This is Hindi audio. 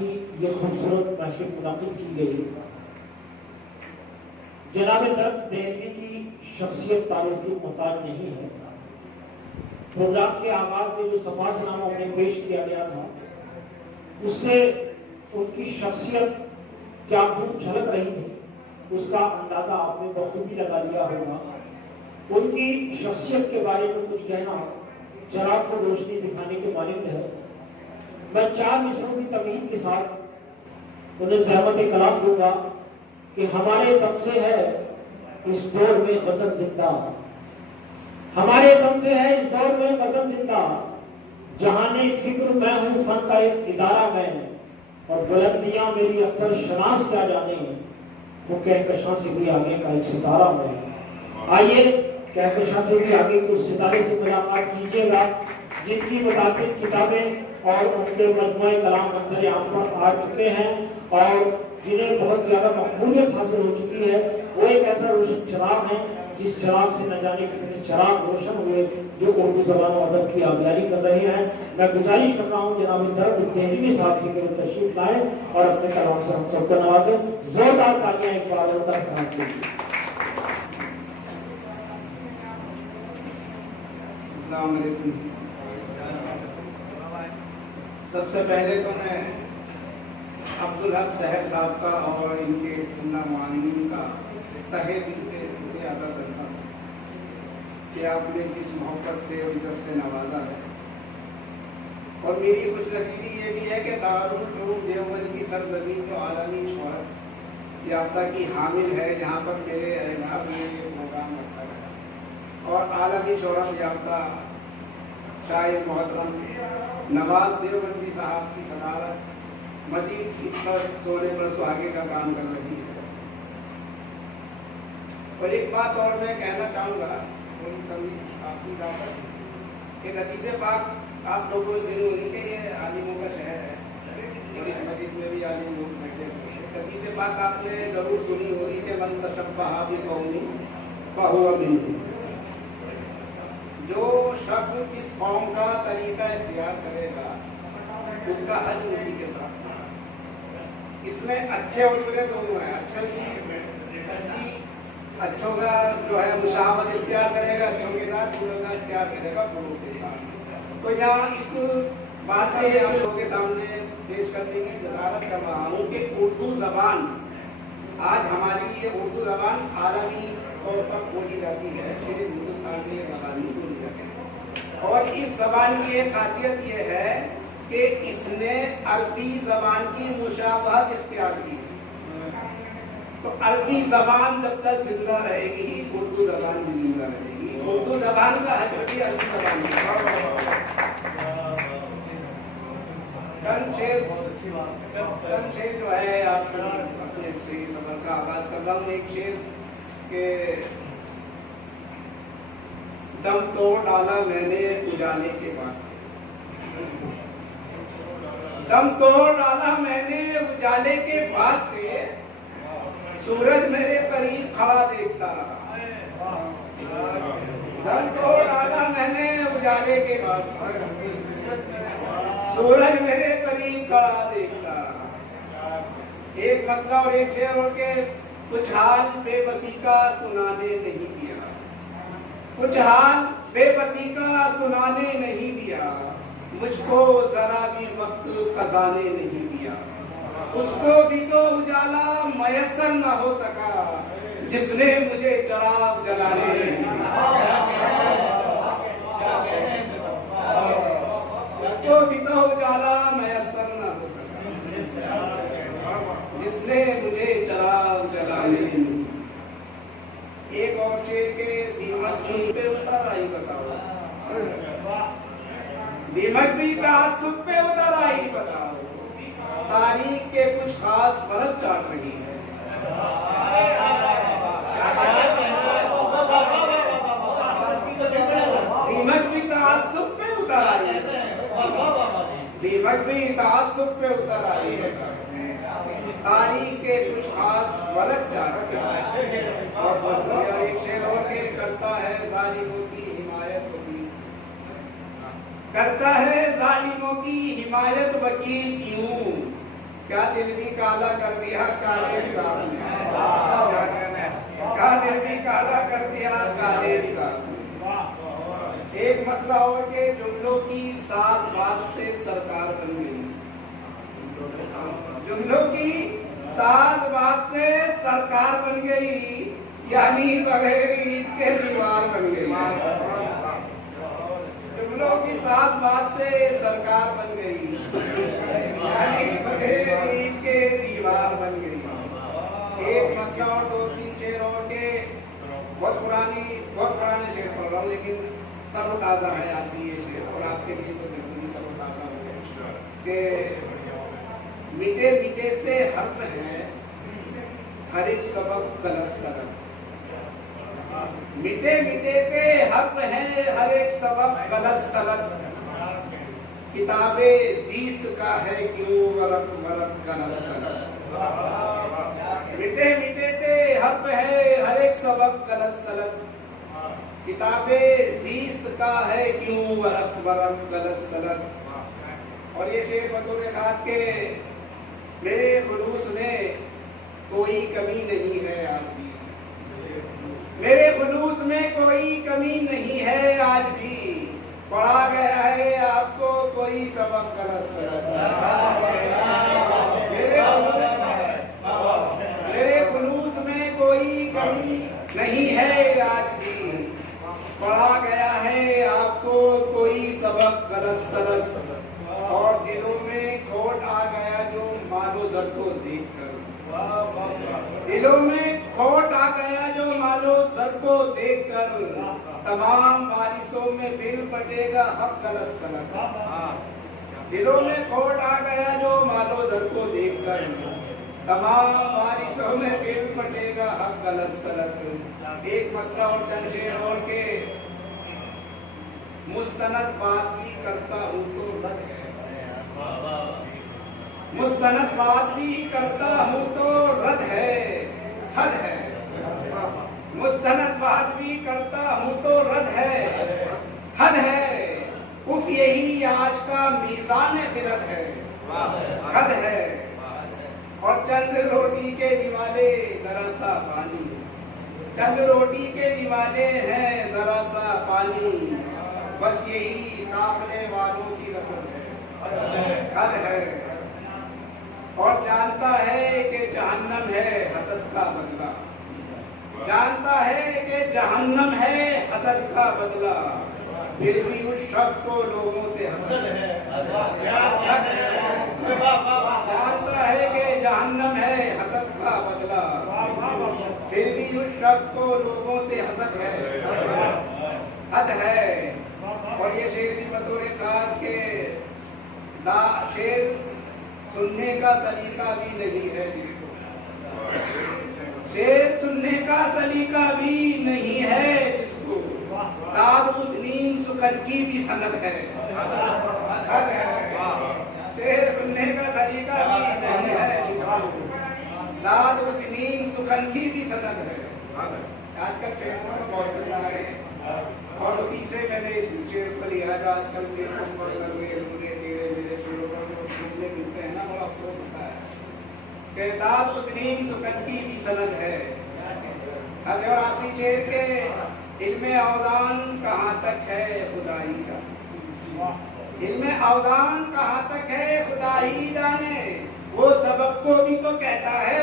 की ये खूबसूरत महफिल मुनाकिद की गई। जनाब दर्द देहलवी की शख्सियत तारुफ की मोहताज नहीं है। प्रोग्राम के आगाज में जो सफासनामा उन्हें पेश किया गया था, उससे उनकी शख्सियत क्या खूब झलक रही थी, उसका अंदाजा आपने बखूबी लगा लिया होगा। उनकी शख्सियत के बारे में कुछ कहना जनाब को रोशनी दिखाने के मानिंद है। मैं 4 मिसरों की तमीद के साथ उन्हें ज़हमत कलाम दूंगा कि हमारे दम से है इस दौर में गजल जिंदा, हमारे दम से है इस दौर में गजल जिंदा। जहाने फिक्र मैं हूँ फन का एक इदारा में, और बुलंदियां मेरी अख्तर शनास क्या जाने, वो कहकशां से भी आगे का एक सितारा में। आइए कहकशां से भी आगे के उस सितारे से मुलाकात कीजिएगा जिनकी मुताबिक किताबें और उनके मजमूए कलाम मंजर आम पर आ चुके हैं और जिन्हें बहुत ज्यादा मकबूलियत हासिल हो चुकी है। वो एक ऐसा रोशन चिराग है जिस चिराग से न जाने कितने चिराग रोशन हुए जो उर्दू ज़बान और अदब की आबियारी कर रहे हैं। मैं गुजारिश कर रहा हूँ जनाब दर्द देहलवी साहब से कि वो तशरीफ लाएं और अपने कलाम से हम सबको नवाजें। जोरदार तालियां एक बार और तक साहब के लिए। सबसे पहले तो मैं अब्दुल हक सहर साहब का और इनके सुन्ना मुआलिमीन का तहे दिल से शुक्रिया अदा करता हूँ कि आपने जिस मोहब्बत से और इज्जत से नवाजा है। और मेरी खुशनसीबी ये भी है कि दारुल उलूम देवबंद की सरजमीन जो आलमी शोहरत याफ्ता की हामिल है, यहाँ पर मेरे एलान में ये प्रोग्राम रखा गया और आलमी शोहरत याफ्ता शायर मोहतरम नवाज देवबंदी साहब की सदारत मजीद इस पर सोने पर सुहागे का काम कर रही है। और एक बात और मैं कहना चाहूँगा, कि नतीजे पाक आप लोगों को जरूर होगी कि ये आलिमों का शहर है और इस मस्जिद में भी आलिम लोग बैठे हुए हैं। नतीजे पाक आपने जरूर सुनी होगी कि मन तशब्बहा बिक़ौमिन फ़हुवा मिन्हुम। जो शख्स इस कौम का तरीका इख्तियार करेगा उसका हज उसी के साथ। इसमें अच्छे और बुरे दोनों हैं। अच्छे की अच्छों का जो है मुशावत इख्तियार करेगा अच्छों के साथ, बुरों का इख्तियार करेगा बुरों के साथ। तो यहाँ इस बात से हम लोगों के सामने पेश करने की जदारत कर रहा हूँ कि उर्दू ज़बान आज हमारी ये उर्दू ज़बान आलमी तौर पर बोली जाती है, सिर्फ हिंदुस्तान में ज़बान नहीं बोली जाती है। और इस ज़बान की एक खासियत ये है कि इसने अरबी ज़बान की मुशाबहत इख्तियार की। तो अरबी ज़बान जब तक जिंदा रहेगी उर्दू ज़बान भी जिंदा रहेगी। उर्दू ज़बान का हज भी अरबी ज़बान का। चंद शेर जो है आप अपने सफर का आगाज कर रहा हूँ। एक शेर के दम तोड़ डाला मैंने उजाले के पास, दम तोड़ डाला मैंने उजाले के पास से, सूरज मेरे करीब खड़ा देखता रहा। दम तोड़ डाला मैंने उजाले के पास, सूरज मेरे करीब खड़ा देखता रहा। एक मतलब और एक शेर और के कुछ हाल बेबसी का सुनाने नहीं दिया, कुछ हाल बेबसी का सुनाने नहीं दिया, मुझको जरा भी वक्त खजाने नहीं दिया। उसको भी तो उजाला मयसर न हो सका जिसने मुझे चिराग जलाने नहीं दिया। उसको भी तो उजाला मयसर न हो सका जिसने मुझे चिराग जलाने नहीं दिया। एक और शेर के दीमक पे उतर आई, बताओ दीमक भी तासुब पे उतर आई, बताओ तारीख के कुछ खास फर्क चाट रही है। दीमक भी तासुब पे उतर आई, दीमक भी तासुब पे उतर आई है, तारीख के कुछ खास फर्क चाट रही है। और एक शेर और के करता है जालिमों की हिमायत वकील, करता है जालिमों की हिमायत वकील क्यों, क्या दिल भी काला कर दिया काले विकास ने, क्या दिल भी काला कर दिया काले विकास ने। एक मतलब और के जुमलों की 7 बात से सरकार बन गई, जुमलों की 7 बात से सरकार बन गई, यानी बगैर ईंट के दीवार बन गई। जुमलों की 7 बात से सरकार बन गई, यानी बगैर ईंट के दीवार बन गई। एक मतलब और 2-3 शेर और के बहुत पुराने शेर पढ़ रहा हूँ, लेकिन तरोताजा है आज भी ये शेर, और आपके लिए तो बिल्कुल ही तरोताजा है कि मीठे मीठे से हर्फ है हर एक सबक गलत सलत, मीठे मीठे के हर्फ है हर एक सबक गलत सलत, किताबे जीस्त का है क्यों वरक वरक गलत सलत। मीठे मीठे के हर्फ है हर एक सबक गलत सलत, किताबे जीस्त का है क्यों वरक वरक गलत सलत। और ये शेर बतौर खास के मेरे खुलूस में कोई कमी नहीं है आज भी, मेरे खुलूस में कोई कमी नहीं है आज भी, पढ़ा गया है आपको कोई सबक गलत सलत। मेरे खुलूस में कोई कमी नहीं है आज भी, पढ़ा गया है आपको कोई सबक गलत सलत। और दिलों में खोट आ गया जो मालो जर को देखकर, दिलों में खोट आ गया जो मालो जर को देखकर, तमाम बारिशों में बिल बटेगा हक गलत सलत। दिलों में खोट आ गया जो मालो जर को देखकर, तमाम बारिशों में बिल बटेगा हक गलत सलत। एक मतलब और चंद शेर और के मुस्तनद बात भी करता हूँ तो रद है, मुस्तनद बात भी करता हूँ तो रद है, हद है। मुस्तनद बात भी करता हूँ तो रद है, हद है। उफ यही आज का मीज़ान खिरत है, हद है। और चंद रोटी के निवाले जरा सा पानी, चंद रोटी के निवाले हैं जरा सा पानी, बस यही काफले वालों की रसम है, हद है। और जानता है कि जहन्नम है हसद का बदला, जानता है कि जहन्नम है हसद का बदला, फिर भी उस शख्स को लोगों से हसद है, जानता है कि जहन्नम है हसद का बदला, फिर भी उस शख्स को लोगों से हसद है, हद है। और ये शेर भी बतौर खास के शेर सुनने का सलीका भी नहीं है जिसको, शेर सुनने का सलीका भी नहीं है जिसको, दाद उस नीम सुखन की भी सनद है, शेर सुनने का सलीका भी नहीं है जिसको, दाद उस नीम सुखन की भी सनद है। आजकल फेसबुक में बहुत चल रहा है, और उसी से मैंने इस शेर को लिया जो आजकल फेसबुक पर मेरे शेरों पर जो सुनने मिलते हैं ना, बड़ा अफसोस होता है कि दाद उस नीम सुखन की भी सनद है। और आखिरी शेर के इल्मे औज़ान कहाँ तक है खुदाई का, इल्मे औज़ान कहाँ तक है खुदाई जाने, वो सबक को भी तो कहता है